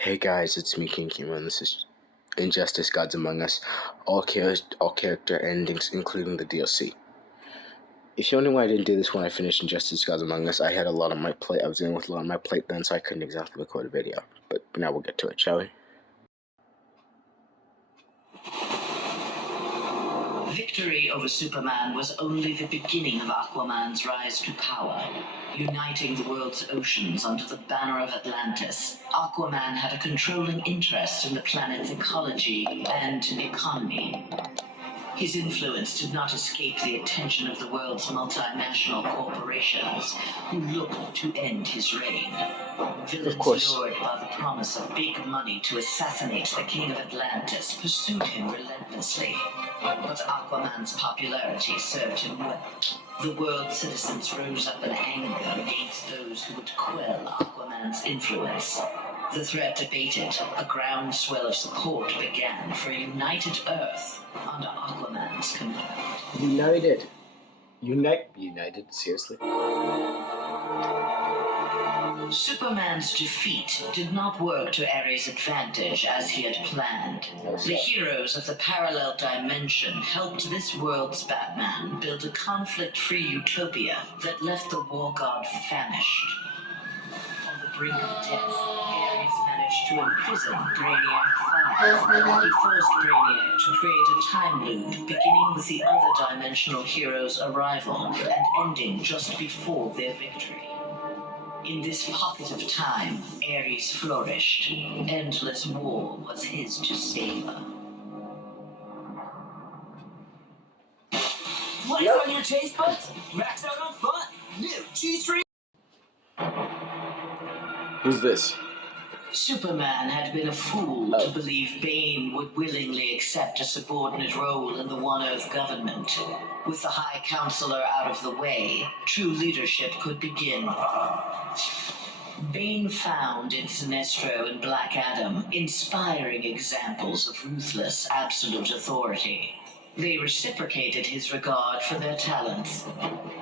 Hey guys, it's me, King Kimo, and this is Injustice Gods Among Us. All character endings, including the DLC. If you're wondering why I didn't do this when I finished Injustice Gods Among Us, I had a lot on my plate. I was dealing with a lot on my plate then, so I couldn't exactly record a video. But now we'll get to it, shall we? Victory over Superman was only the beginning of Aquaman's rise to power. Uniting the world's oceans under the banner of Atlantis, Aquaman had a controlling interest in the planet's ecology and economy. His influence did not escape the attention of the world's multinational corporations, who looked to end his reign. Villains lured by the promise of big money to assassinate the King of Atlantis pursued him relentlessly. But Aquaman's popularity served him well. The world's citizens rose up in anger against those who would quell Aquaman's influence. The threat abated, a groundswell of support began for a united Earth under Aquaman's command. United? Seriously? Superman's defeat did not work to Ares' advantage as he had planned. The heroes of the parallel dimension helped this world's Batman build a conflict-free utopia that left the war god famished. On the brink of death, Ares managed to imprison Brainiac 5. He forced Brainiac to create a time loop beginning with the other dimensional heroes' arrival and ending just before their victory. In this pocket of time, Ares flourished. Endless war was his to savor. What is on your taste buds? Max out on fun! New G-Stream! Who's this? Superman had been a fool to believe Bane would willingly accept a subordinate role in the One Earth government. With the High Counselor out of the way, true leadership could begin. Bane found in Sinestro and Black Adam inspiring examples of ruthless, absolute authority. They reciprocated his regard for their talents.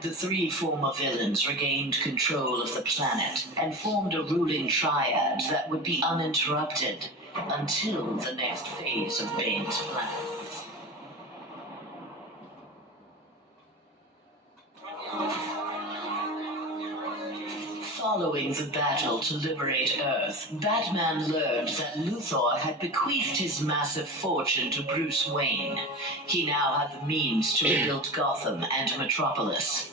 The three former villains regained control of the planet and formed a ruling triad that would be uninterrupted until the next phase of Bane's plan. Following the battle to liberate Earth, Batman learned that Luthor had bequeathed his massive fortune to Bruce Wayne. He now had the means to rebuild Gotham and Metropolis.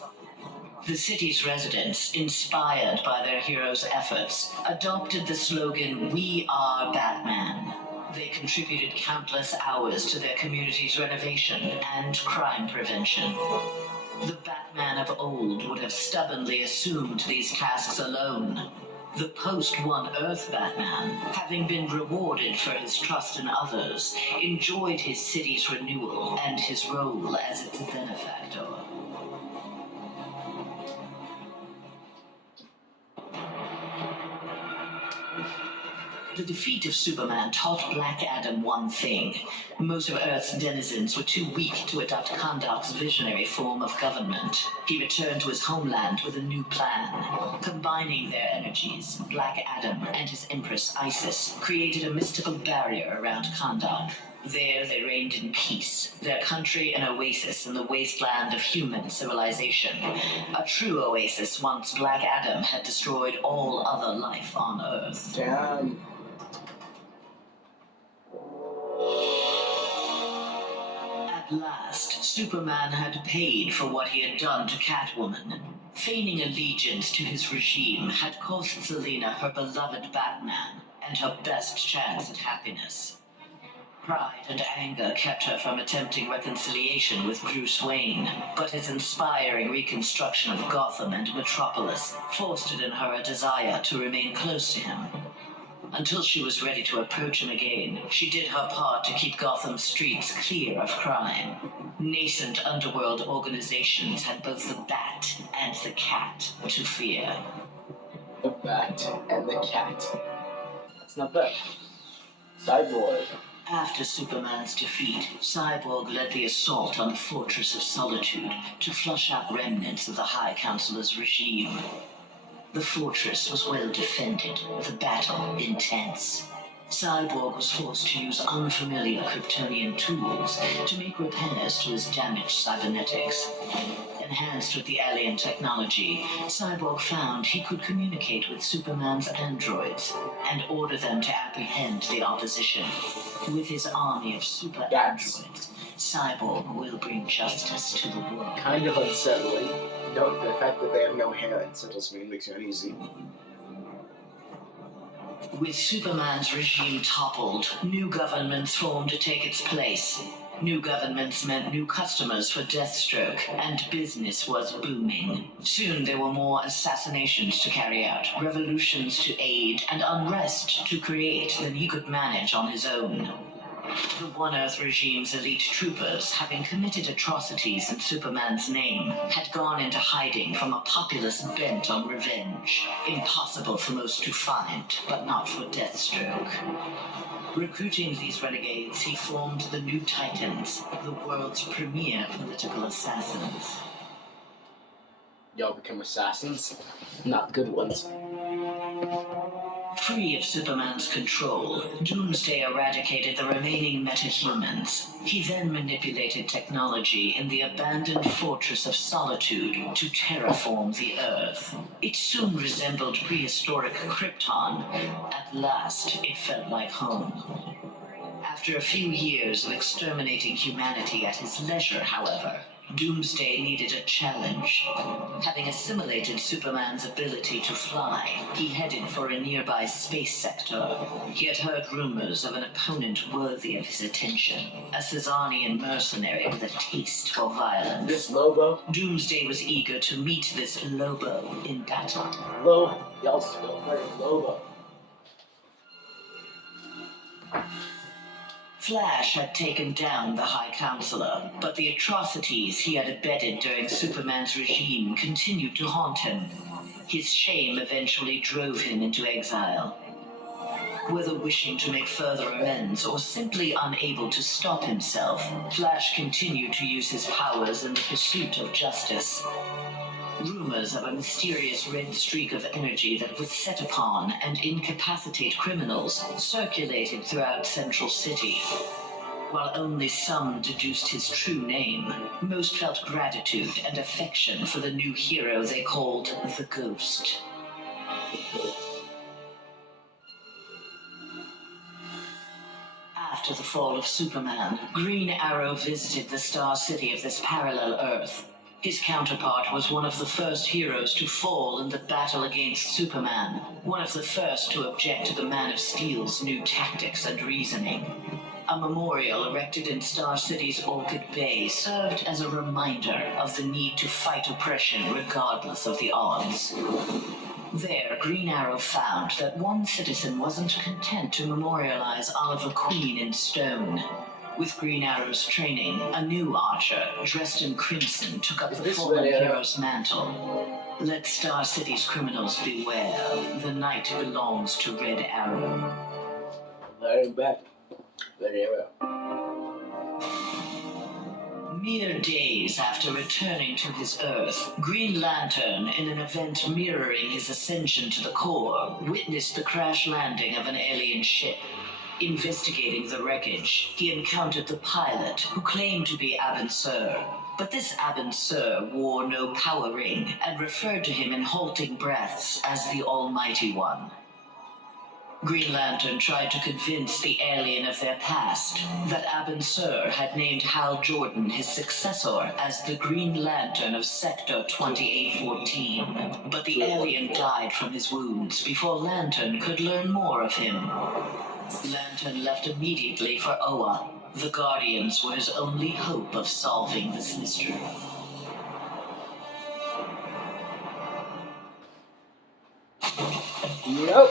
The city's residents, inspired by their hero's efforts, adopted the slogan, "We are Batman." They contributed countless hours to their community's renovation and crime prevention. The Batman of old would have stubbornly assumed these tasks alone. The post-One Earth Batman, having been rewarded for his trust in others, enjoyed his city's renewal and his role as its benefactor. The defeat of Superman taught Black Adam one thing. Most of Earth's denizens were too weak to adopt Kahndaq's visionary form of government. He returned to his homeland with a new plan. Combining their energies, Black Adam and his Empress Isis created a mystical barrier around Kahndaq. There they reigned in peace, their country an oasis in the wasteland of human civilization. A true oasis once Black Adam had destroyed all other life on Earth. Damn. At last, Superman had paid for what he had done to Catwoman. Feigning allegiance to his regime had cost Selina her beloved Batman and her best chance at happiness. Pride and anger kept her from attempting reconciliation with Bruce Wayne, but his inspiring reconstruction of Gotham and Metropolis fostered in her a desire to remain close to him. Until she was ready to approach him again, she did her part to keep Gotham's streets clear of crime. Nascent underworld organizations had both the Bat and the Cat to fear. The Bat and the Cat. That's not bad. Cyborg. After Superman's defeat, Cyborg led the assault on the Fortress of Solitude to flush out remnants of the High Counselor's regime. The fortress was well defended, the battle intense. Cyborg was forced to use unfamiliar Kryptonian tools to make repairs to his damaged cybernetics. Enhanced with the alien technology, Cyborg found he could communicate with Superman's androids and order them to apprehend the opposition. With his army of super androids, Cyborg will bring justice to the world. Kind of unsettling. Note the fact that they have no hair unsettles me, makes me uneasy. With Superman's regime toppled, new governments formed to take its place. New governments meant new customers for Deathstroke, and business was booming. Soon there were more assassinations to carry out, revolutions to aid, and unrest to create than he could manage on his own. The One Earth regime's elite troopers, having committed atrocities in Superman's name, had gone into hiding from a populace bent on revenge. Impossible for most to find, but not for Deathstroke. Recruiting these renegades, he formed the New Titans, the world's premier political assassins. Y'all become assassins? Not good ones. Free of Superman's control, Doomsday eradicated the remaining metahumans. He then manipulated technology in the abandoned Fortress of Solitude to terraform the Earth. It soon resembled prehistoric Krypton. At last, it felt like home. After a few years of exterminating humanity at his leisure, however, Doomsday needed a challenge. Having assimilated Superman's ability to fly, he headed for a nearby space sector. He had heard rumors of an opponent worthy of his attention, a Cezannian mercenary with a taste for violence. This Lobo? Doomsday was eager to meet this Lobo in battle. Y'all spell fucking Lobo. Flash had taken down the High Counselor, but the atrocities he had abetted during Superman's regime continued to haunt him. His shame eventually drove him into exile. Whether wishing to make further amends or simply unable to stop himself, Flash continued to use his powers in the pursuit of justice. Rumors of a mysterious red streak of energy that would set upon and incapacitate criminals circulated throughout Central City. While only some deduced his true name, most felt gratitude and affection for the new hero they called the Ghost. After the fall of Superman, Green Arrow visited the Star City of this parallel Earth. His counterpart was one of the first heroes to fall in the battle against Superman, one of the first to object to the Man of Steel's new tactics and reasoning. A memorial erected in Star City's Orchid Bay served as a reminder of the need to fight oppression regardless of the odds. There, Green Arrow found that one citizen wasn't content to memorialize Oliver Queen in stone. With Green Arrow's training, a new archer, dressed in crimson, took up the fallen hero's mantle. Let Star City's criminals beware. The night belongs to Red Arrow. Let him back. Red Arrow. Mere days after returning to his Earth, Green Lantern, in an event mirroring his ascension to the core, witnessed the crash landing of an alien ship. Investigating the wreckage, he encountered the pilot, who claimed to be Abin Sur. But this Abin Sur wore no power ring and referred to him in halting breaths as the Almighty One. Green Lantern tried to convince the alien of their past, that Abin Sur had named Hal Jordan his successor as the Green Lantern of Sector 2814. But the alien died from his wounds before Lantern could learn more of him. Lantern left immediately for Oa. The Guardians were his only hope of solving this mystery. Nope.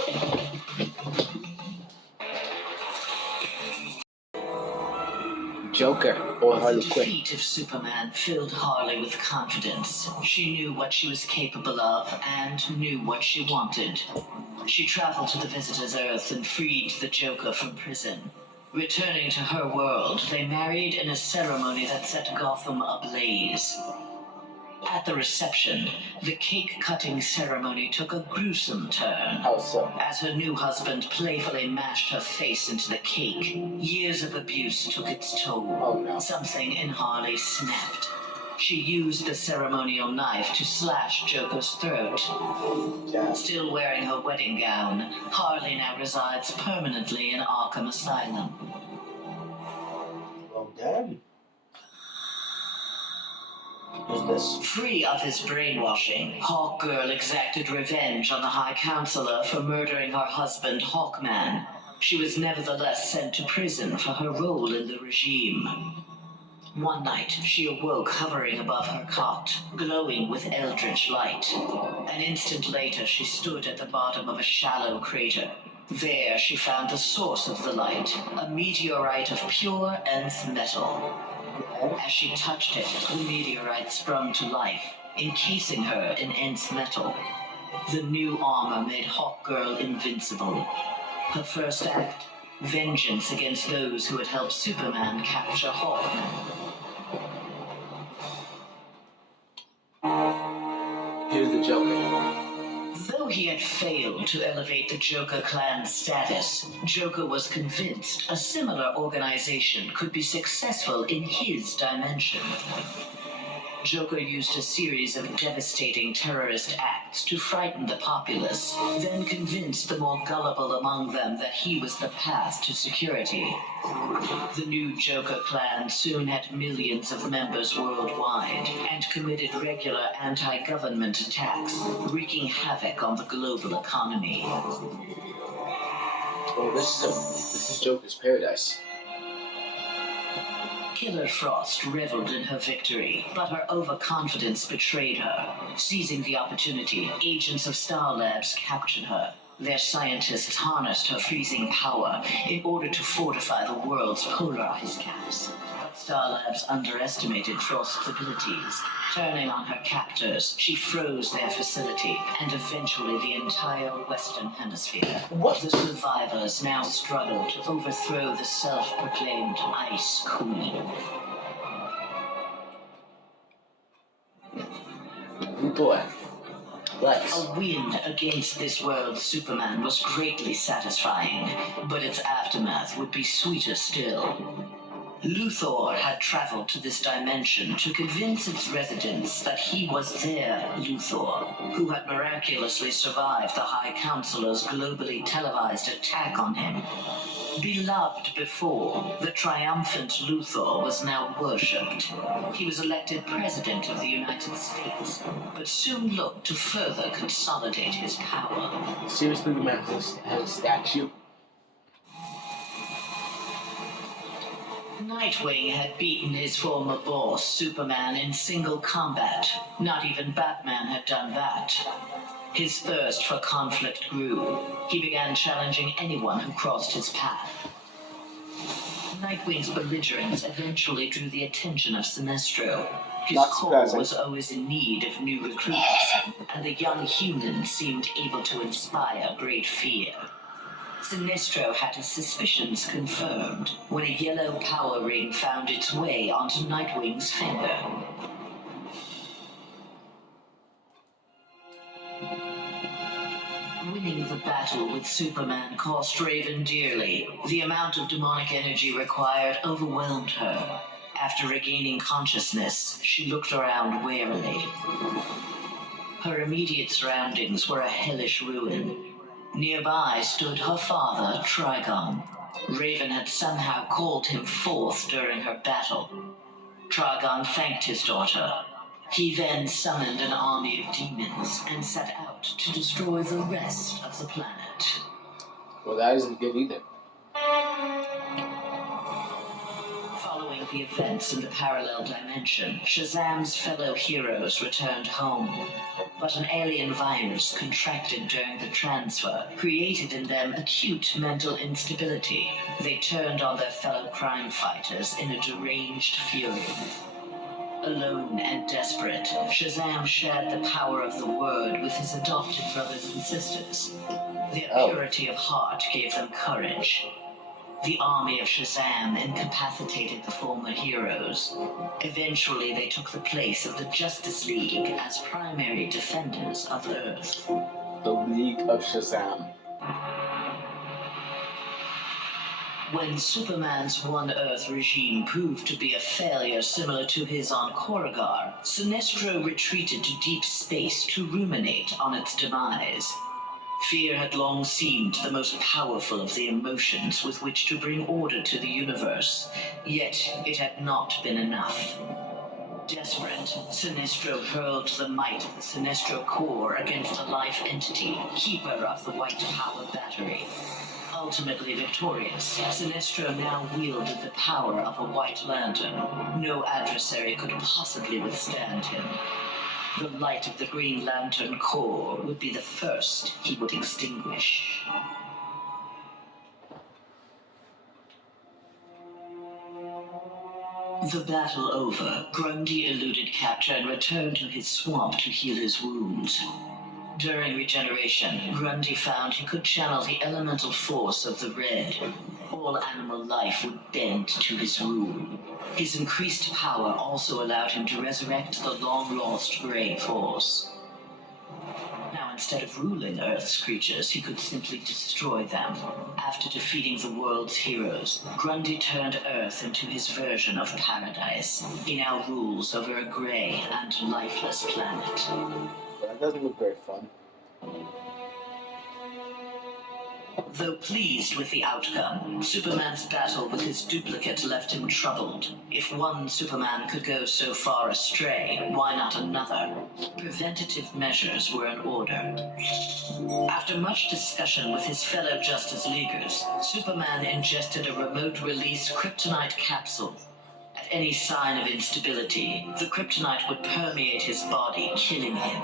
Joker or Harley The Quinn. defeat of Superman filled Harley with confidence. She knew what she was capable of and knew what she wanted. She traveled to the Visitor's Earth and freed the Joker from prison. Returning to her world, they married in a ceremony that set Gotham ablaze. At the reception, the cake-cutting ceremony took a gruesome turn. How so? As her new husband playfully mashed her face into the cake, years of abuse took its toll. Oh no. Something in Harley snapped. She used the ceremonial knife to slash Joker's throat. Yeah. Still wearing her wedding gown, Harley now resides permanently in Arkham Asylum. Well, damn. Who's this? Free of his brainwashing, Hawkgirl exacted revenge on the High Counselor for murdering her husband, Hawkman. She was nevertheless sent to prison for her role in the regime. One night, she awoke hovering above her cot, glowing with eldritch light. An instant later, she stood at the bottom of a shallow crater. There, she found the source of the light, a meteorite of pure nth metal. As she touched it, the meteorite sprung to life, encasing her in nth metal. The new armor made Hawkgirl invincible. Her first act, vengeance against those who had helped Superman capture Hawkman. Here's the Joker. Though he had failed to elevate the Joker clan's status, Joker was convinced a similar organization could be successful in his dimension. Joker used a series of devastating terrorist acts to frighten the populace, then convinced the more gullible among them that he was the path to security. The new Joker clan soon had millions of members worldwide and committed regular anti-government attacks, wreaking havoc on the global economy. Oh, this is Joker's paradise. Killer Frost reveled in her victory, but her overconfidence betrayed her. Seizing the opportunity, agents of Star Labs captured her. Their scientists harnessed her freezing power in order to fortify the world's polar ice caps. But Star Labs underestimated Frost's abilities. Turning on her captors, she froze their facility and eventually the entire Western Hemisphere. What? The survivors now struggled to overthrow the self-proclaimed Ice Queen. Boy. Lex. A win against this world's Superman was greatly satisfying, but its aftermath would be sweeter still. Luthor had traveled to this dimension to convince its residents that he was their Luthor, who had miraculously survived the High Counselor's globally televised attack on him. Beloved before, the triumphant Luthor was now worshipped. He was elected President of the United States, but soon looked to further consolidate his power. Seriously, the man has a statue. Nightwing had beaten his former boss, Superman, in single combat. Not even Batman had done that. His thirst for conflict grew. He began challenging anyone who crossed his path. Nightwing's belligerence eventually drew the attention of Sinestro. His Not corps surprising. was always in need of new recruits, and the young human seemed able to inspire great fear. Sinestro had his suspicions confirmed when a yellow power ring found its way onto Nightwing's finger. Winning the battle with Superman cost Raven dearly. The amount of demonic energy required overwhelmed her. After regaining consciousness, she looked around warily. Her immediate surroundings were a hellish ruin. Nearby stood her father, Trigon. Raven had somehow called him forth during her battle. Trigon thanked his daughter. He then summoned an army of demons and set out to destroy the rest of the planet. Well, that isn't good either. Following the events in the parallel dimension, Shazam's fellow heroes returned home. But an alien virus contracted during the transfer created in them acute mental instability. They turned on their fellow crime fighters in a deranged fury. Alone and desperate, Shazam shared the power of the Word with his adopted brothers and sisters. Their purity of heart gave them courage. The army of Shazam incapacitated the former heroes. Eventually, they took the place of the Justice League as primary defenders of Earth. The League of Shazam. When Superman's One Earth regime proved to be a failure similar to his on Korrigar, Sinestro retreated to deep space to ruminate on its demise. Fear had long seemed the most powerful of the emotions with which to bring order to the universe, yet it had not been enough. Desperate, Sinestro hurled the might of the Sinestro Corps against a life entity, keeper of the White Power Battery. Ultimately victorious, Sinestro now wielded the power of a White Lantern. No adversary could possibly withstand him. The light of the Green Lantern Corps would be the first he would extinguish. The battle over, Grundy eluded capture and returned to his swamp to heal his wounds. During regeneration, Grundy found he could channel the elemental force of the Red. All animal life would bend to his rule. His increased power also allowed him to resurrect the long-lost Grey Force. Now, instead of ruling Earth's creatures, he could simply destroy them. After defeating the world's heroes, Grundy turned Earth into his version of paradise. He now rules over a grey and lifeless planet. That doesn't look very fun. Though pleased with the outcome, Superman's battle with his duplicate left him troubled. If one Superman could go so far astray, why not another? Preventative measures were in order. After much discussion with his fellow Justice Leaguers, Superman ingested a remote-release kryptonite capsule. At any sign of instability, the kryptonite would permeate his body, killing him.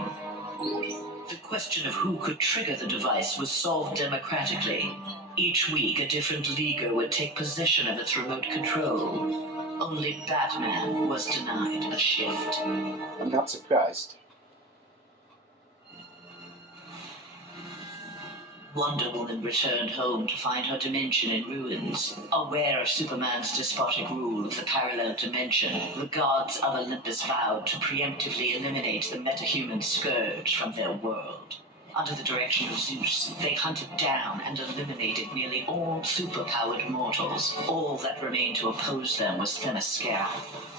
The question of who could trigger the device was solved democratically. Each week, a different Leaguer would take possession of its remote control. Only Batman was denied a shift. I'm not surprised. Wonder Woman returned home to find her dimension in ruins. Aware of Superman's despotic rule of the parallel dimension, the gods of Olympus vowed to preemptively eliminate the metahuman scourge from their world. Under the direction of Zeus, they hunted down and eliminated nearly all superpowered mortals. All that remained to oppose them was Themyscira.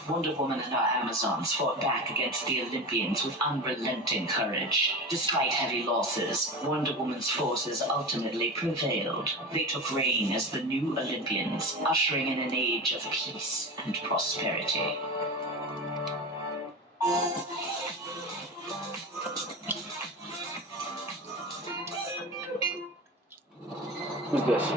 Wonder Woman and her Amazons fought back against the Olympians with unrelenting courage. Despite heavy losses, Wonder Woman's forces ultimately prevailed. They took reign as the new Olympians, ushering in an age of peace and prosperity. Who's this?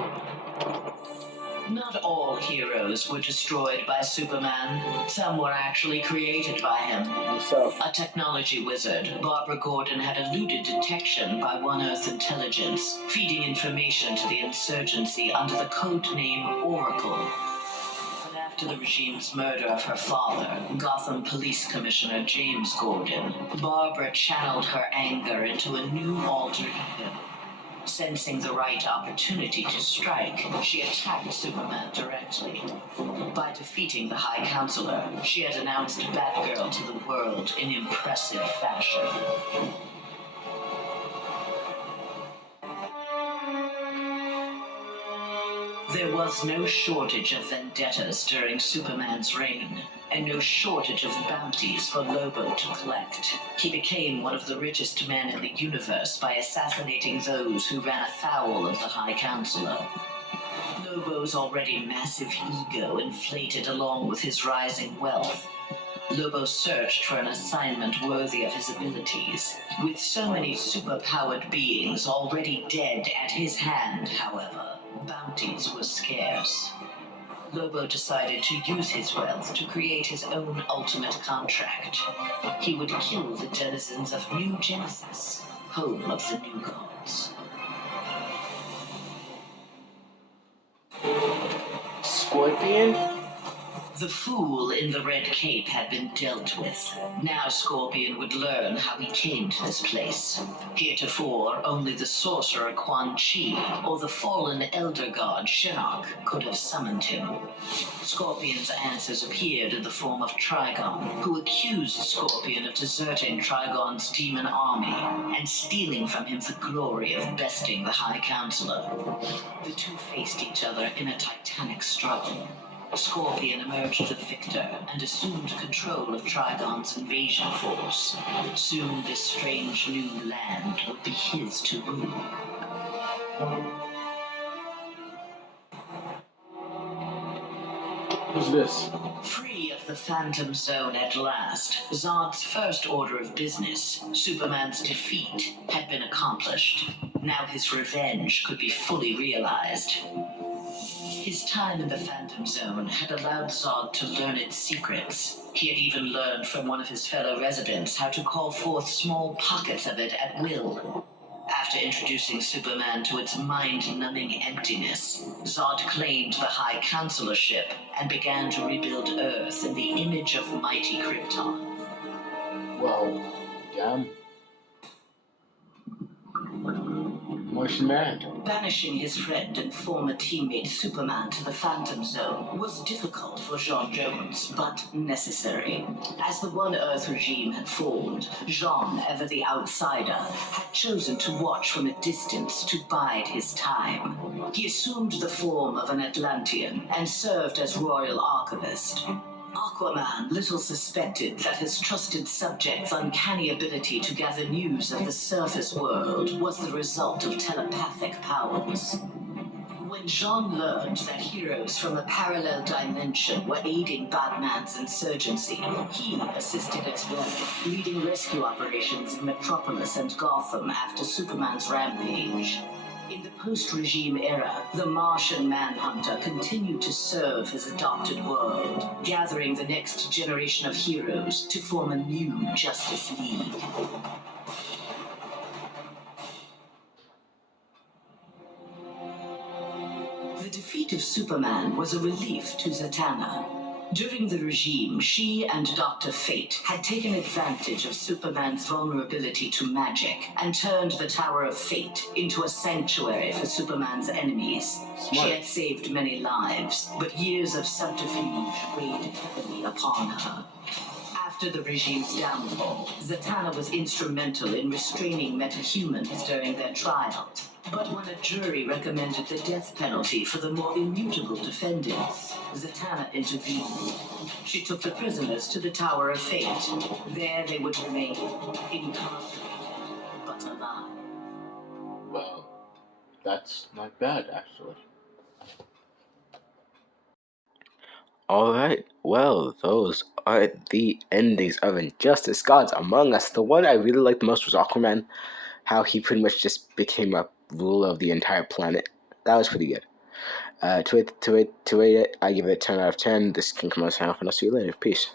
Not all heroes were destroyed by Superman. Some were actually created by him. Himself. A technology wizard, Barbara Gordon had eluded detection by One Earth intelligence, feeding information to the insurgency under the code name Oracle. But after the regime's murder of her father, Gotham Police Commissioner James Gordon, Barbara channeled her anger into a new alter ego. Sensing the right opportunity to strike, she attacked Superman directly. By defeating the High Counselor, she had announced Batgirl to the world in impressive fashion. There was no shortage of vendettas during Superman's reign, and no shortage of bounties for Lobo to collect. He became one of the richest men in the universe by assassinating those who ran afoul of the High Counselor. Lobo's already massive ego inflated along with his rising wealth. Lobo searched for an assignment worthy of his abilities. With so many superpowered beings already dead at his hand, however, bounties were scarce. Lobo decided to use his wealth to create his own ultimate contract. He would kill the denizens of New Genesis, home of the new gods. Scorpion? The fool in the red cape had been dealt with. Now Scorpion would learn how he came to this place. Heretofore, only the sorcerer Quan Chi or the fallen elder god Shinnok could have summoned him. Scorpion's answers appeared in the form of Trigon, who accused Scorpion of deserting Trigon's demon army and stealing from him the glory of besting the High Counselor. The two faced each other in a titanic struggle. Scorpion emerged the victor and assumed control of Trigon's invasion force. Soon this strange new land would be his to rule. Who's this? Free of the Phantom Zone at last, Zod's first order of business, Superman's defeat, had been accomplished. Now his revenge could be fully realized. His time in the Phantom Zone had allowed Zod to learn its secrets. He had even learned from one of his fellow residents how to call forth small pockets of it at will. After introducing Superman to its mind-numbing emptiness, Zod claimed the High Counselorship and began to rebuild Earth in the image of mighty Krypton. Well, damn. Martian man. Banishing his friend and former teammate Superman to the Phantom Zone was difficult for J'onn J'onzz, but necessary. As the One Earth regime had formed, J'onn, ever the outsider, had chosen to watch from a distance to bide his time. He assumed the form of an Atlantean and served as royal archivist. Aquaman little suspected that his trusted subject's uncanny ability to gather news of the surface world was the result of telepathic powers. When J'onn learned that heroes from a parallel dimension were aiding Batman's insurgency, he assisted as well, leading rescue operations in Metropolis and Gotham after Superman's rampage. In the post-regime era, the Martian Manhunter continued to serve his adopted world, gathering the next generation of heroes to form a new Justice League. The defeat of Superman was a relief to Zatanna. During the regime, she and Dr. Fate had taken advantage of Superman's vulnerability to magic and turned the Tower of Fate into a sanctuary for Superman's enemies. Smart. She had saved many lives, but years of subterfuge weighed heavily upon her. After the regime's downfall, Zatanna was instrumental in restraining metahumans during their trial. But when a jury recommended the death penalty for the more immutable defendants, Zatanna intervened. She took the prisoners to the Tower of Fate. There they would remain, incarcerated, but alive. Well, that's not bad, actually. Alright, well, those are the endings of Injustice Gods Among Us. The one I really liked the most was Aquaman, how he pretty much just became a ruler of the entire planet. That was pretty good. To rate it, I give it a 10 out of 10. This can come out, and I'll see you later. Peace.